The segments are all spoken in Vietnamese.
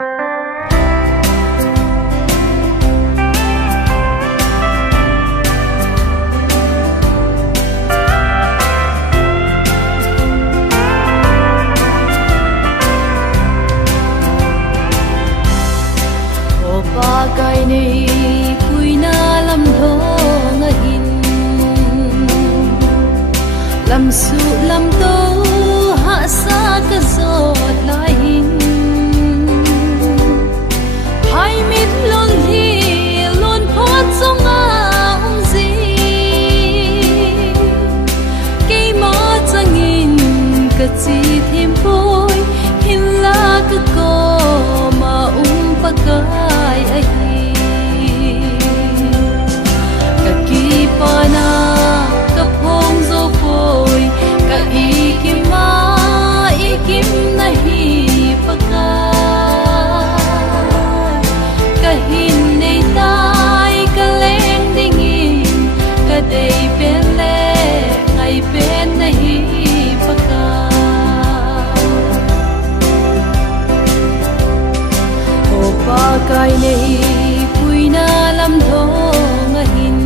Gai nei pui na lam tho nga hin lam su lam to ha sa ka zot lai hin hai mit lon hi lon phot song a zi ke ma changin ka chi thêm poi hin la ka ko ma pa kai ai pana ka phong zo poi ka ikim nahi paka ka hin nei tai ka leng dingin ka dei pen le ngai pen nahi paka o pa kai nei puina lam tho nga hin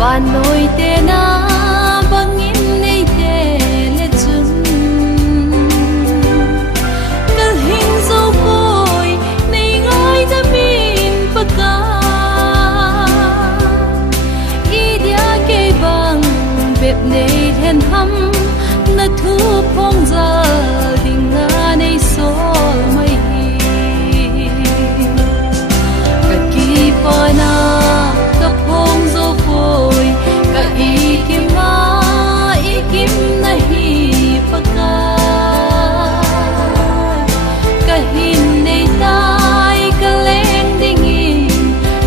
van noi te na bangin nei te le chun kal hin zo poi nei ngai da min paka i dia ke bang bep nei then ham na thu phong za ding na nei sol mai ka ki pa na ka phong zo poi ka ikim nahi paka ka hin nei tai ka leng dingin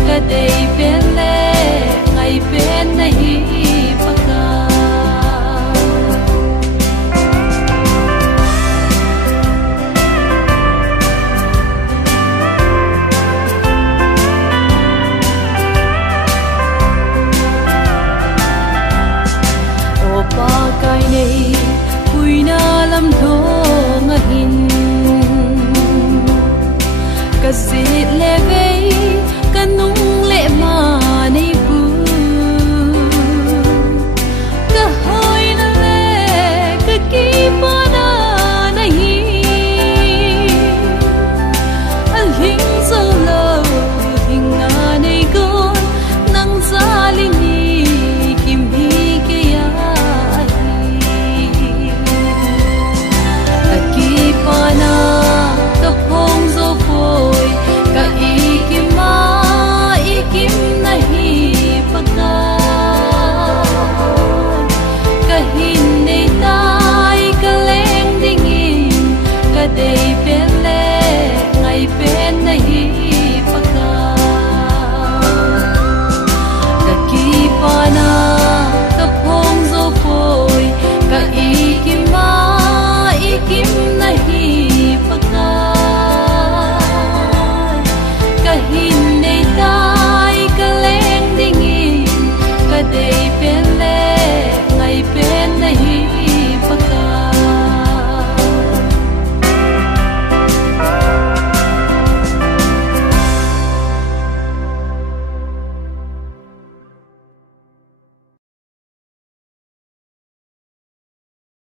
ka dei pen le ngai pen nahi paka pa kai nei puina lam tho nga hin ka zit le ve ka nung le ma nei bu ka hoi na le ka ki pa na nahi al hing so lo hing na nei gon nang za ling ni kim hi ke ya pana ka phong zo poi ka ikim nahi paka ka hin nei tai ka leng dingin ka dei pen le ngai pen nahi paka ka ki pana ka phong zo poi ka ikim